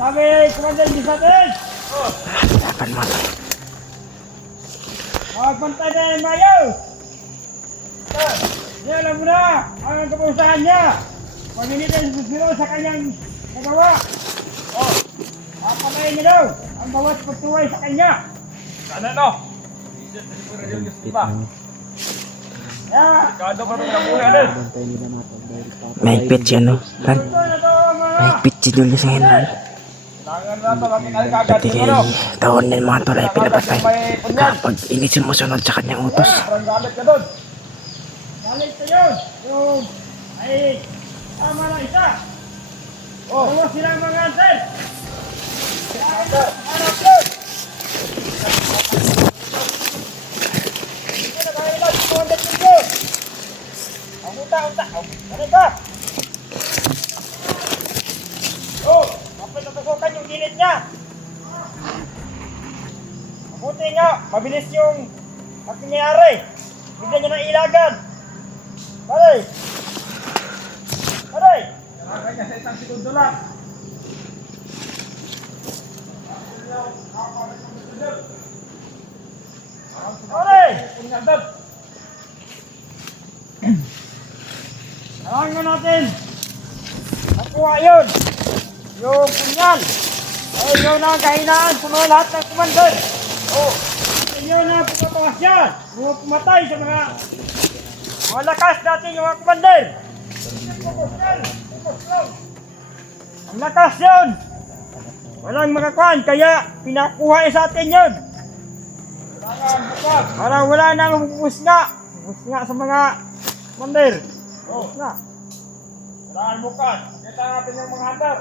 Sabi, Commander Bisatin! Dapat mo. Magpantay na yung mayaw! Hindi, alam mo na ang kapusahan niya! Pag-initin sa kanyang nagawa! Papatayin niya daw ang bawat pagtuway sa kanya! Sana no? Kado pa rin ang muna din. Mahigpit siya, no? Tan? Mahigpit si Julius ngayon, man. Pati kay taon ng mga tulay pinapatay. Kapag inisin mo sunod sa kanyang utos. Galit ka doon. Galit ka yun! Yung ay tama na isa! Bawa silang mga antel! Hanap yun! Hindi na kaya lang 200 million! Ang unta! Ano ba? Kapit natusukan yung gilid niya! Mabuti nga, mabilis yung pagkingyari! Bigyan niyo ng ilagan! Pare! Kaya niya sa isang segundo lang. Pare! Punyal doon. Kailangan natin! Nakuha yun! Yung punyal! Ay, yun na ang kahinaan sa mga lahat ng commander! Yun na pupatawas yan! Mga pumatay sa mga lakas natin yung mga commander! Ang lakas yun! Walang makakuhan, kaya pinakuha sa atin yun! Para wala nang husga sa mga commander! Husga! Kailangan bukas. Kita natin yung mga hunter.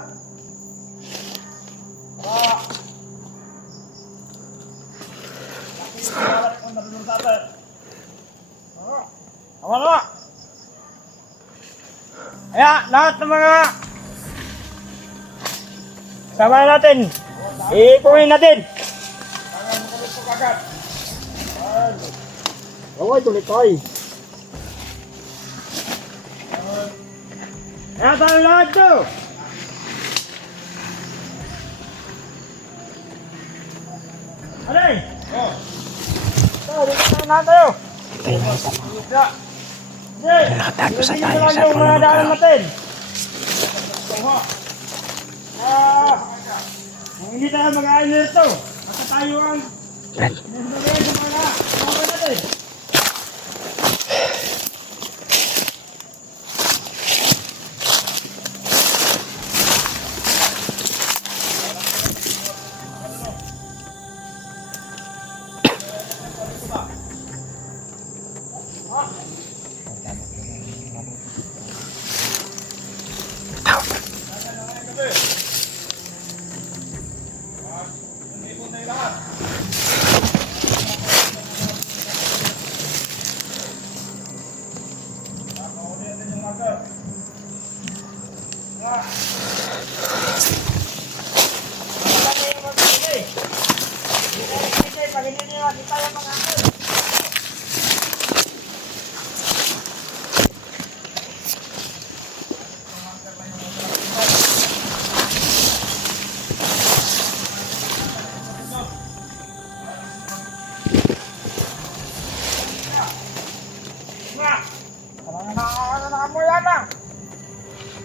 Wala! Kaya lahat ng mga sama natin, ipunin natin. Okay, tuloy. Kaya tayo lahat to. Alay! Dito na tayo. Tayo na isa. Hindi! Nakatago sa tayo sa yung puno mga ng daan kahoy. natin. Hindi tayo mag-aayon nito. Basta tayo ang Yan. nagsasabihin sa mga natin.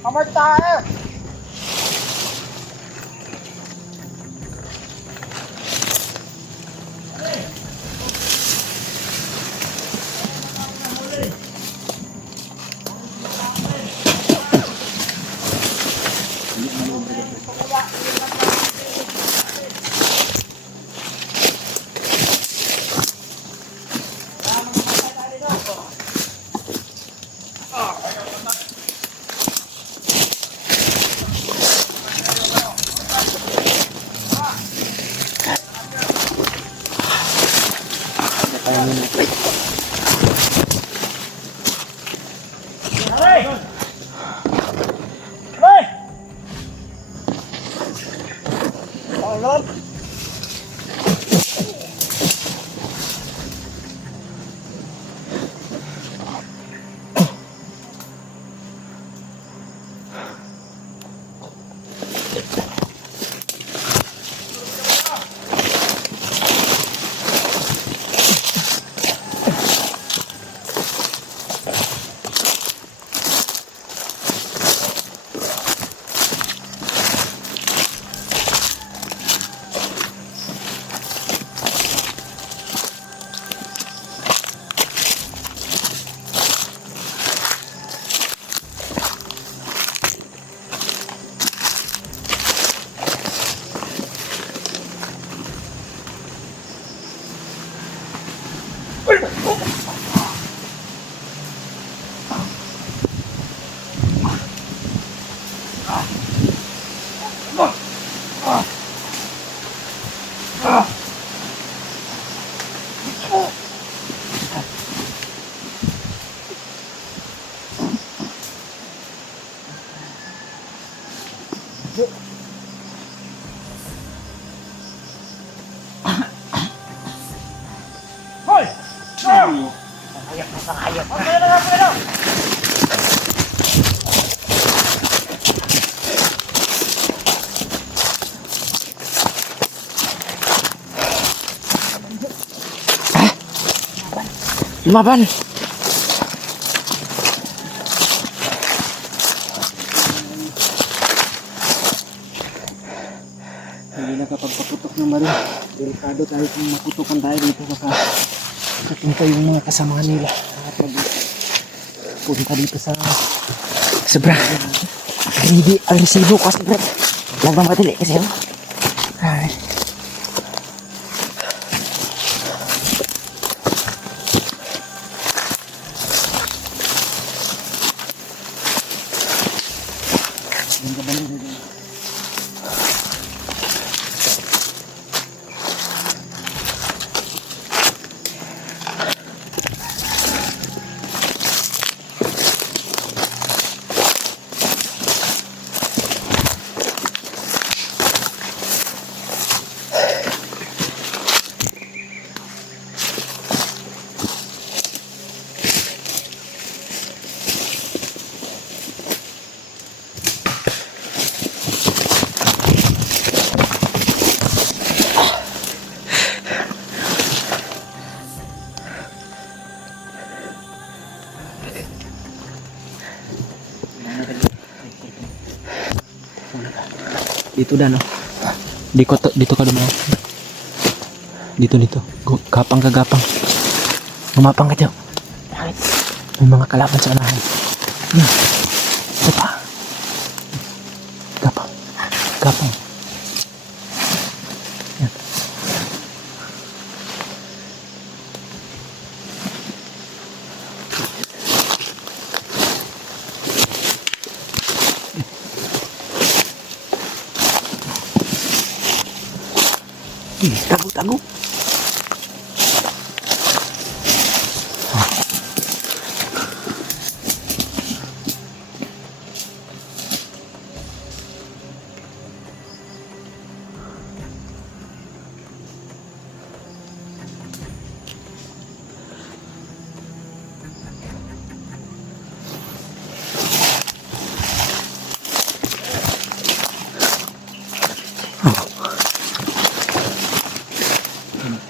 Kamay tayo! Aray! Aray! Alam! Hoy! Sayang na sayang. Okay na. Lumaban! Hindi nakapagpaputok ng baril. Delikado tayo kung maputukan tayo dito baka kapunta yung mga kasama nila at punta dito sa Sobra. Hindi agresibo kasi bro. Lagbang madali kasi oh. Ay. dito dan oh. Dito ka dumaan. Dito. Gapang ka gapang. Gumapang ka dyan. May mga kalaban sa anahan. Isa pa. Gapang. Yan. Tago.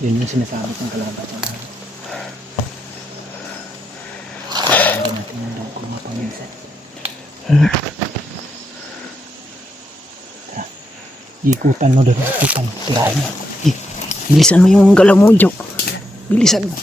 Yun yung sinasabi kong kalaban sa anahan. Hindi natin yung daw kung mapaminsan. Ikutan mo doon. Tirahin mo. Bilisan mo yung galaw mo, Jok. Bilisan mo.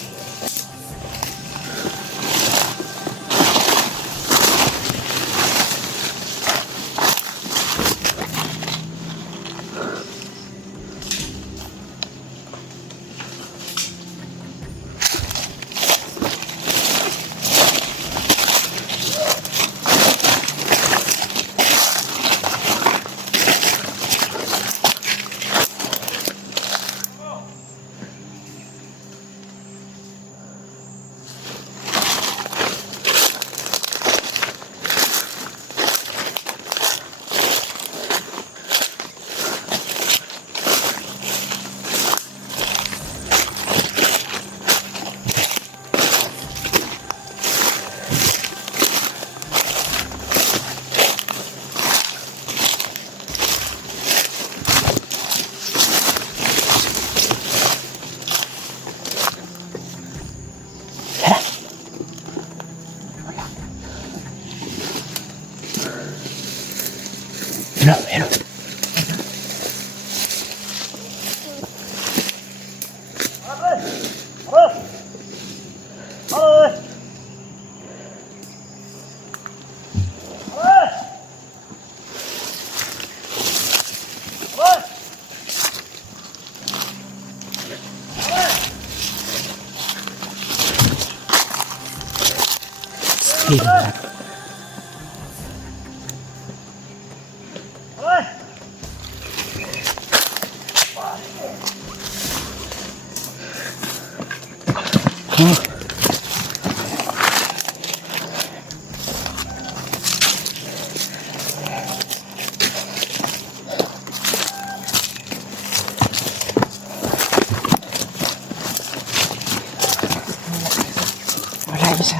feeling, Brad. Hoy! Wala yung isa.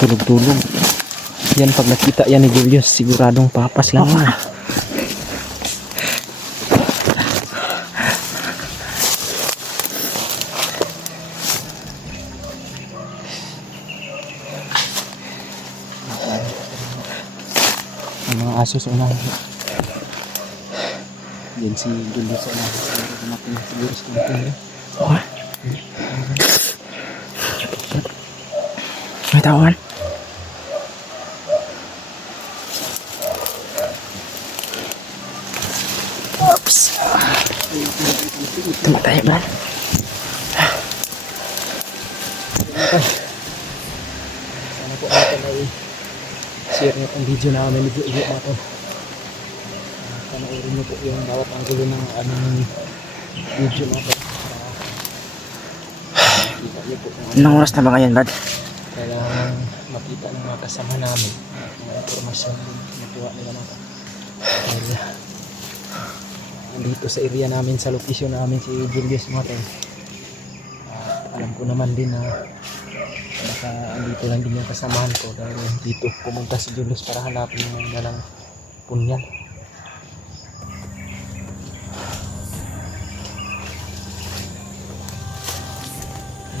Tulog-tulog. Yan, pag nakita yan ni Julius, siguradong papas lang yan. Ang mga aso sa unahan. Yan si Julius sa unahan. Siguro dumating siguro sa dumating. Oh. May tawan. Oops. Tumatay, Brad. Sana po natin ay share nyo ang video namin medyo iyo natin. Panoorin nyo po yung bawat anggulo ng aming video natin. Makita nyo po kung Anong oras na ba ngayon, Brad? kailangan makita ng mga kasama namin at mga informasyon na nakuha nila natin. Dahil dito sa area namin, sa location namin si Julius Martin. Alam ko naman din na baka andito lang din yung kasamahan ko dahil dito pumunta si Julius para hanapin yung dalang punyan.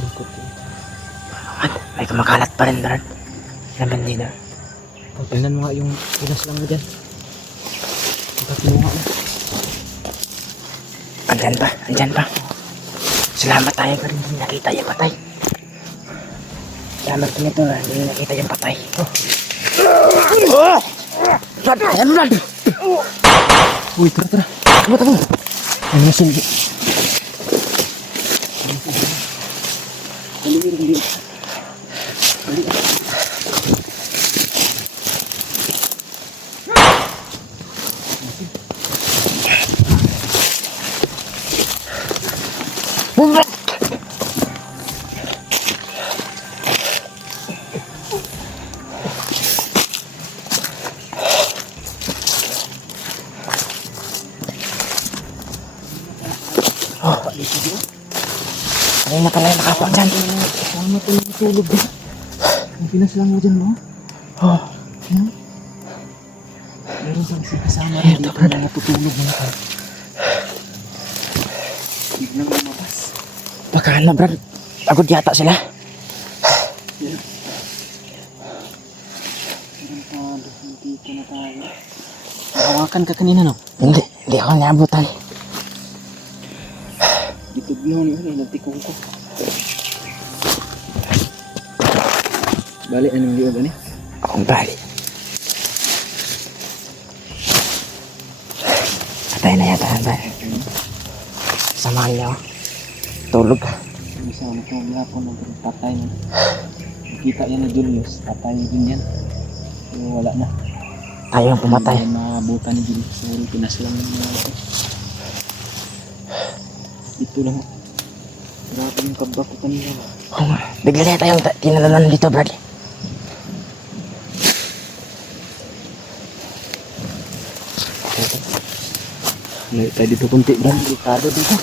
Likot yun. May kumakalat pa rin, Brad. Laman dito. Oh, tingnan mo nga yung pinas lang mo dyan. Pagkatino nga na. Andyan pa, andyan pa. Salamat tayo pa rin, hindi nakita yung patay. Salamat ko nito na, hindi nakita yung patay. Brad, ayan, Brad. Uy, tara, tara. Tama, tama. Ano na sindi? Hindi. Brad. Ay, na pala yung nakapa dyan. Saan mo ito natulog ba? Ang pinas lang mo dyan mo? Oh, Yan. Meron kang kasama rin dito na natutulog mo ka. Biglang lumabas. baka ano, Brad. Pagod yata sila. Tarantado, hindi ko na tayo. Nakawakan ka kanina, no? Hindi ako niabutan. Dito biyong yun, nagtikong ko. Bali, anong liwag ani? Akong bali. Patay na yata, Brad. Samahan niyo. Tulog. Bisa na ito, gihapon ng patay na. Nakita yan na Julius, patay din yan. So, wala na. Tayo ang pumatay. Hindi na maabutan ni Julius. So, pinas lang na ito. Ito lang. Grabe yung kabak ko kanina. Oo nga. Bigla na tayong tinalanan dito, Brad. Tayo dito kunti, Brad. Delikado dito.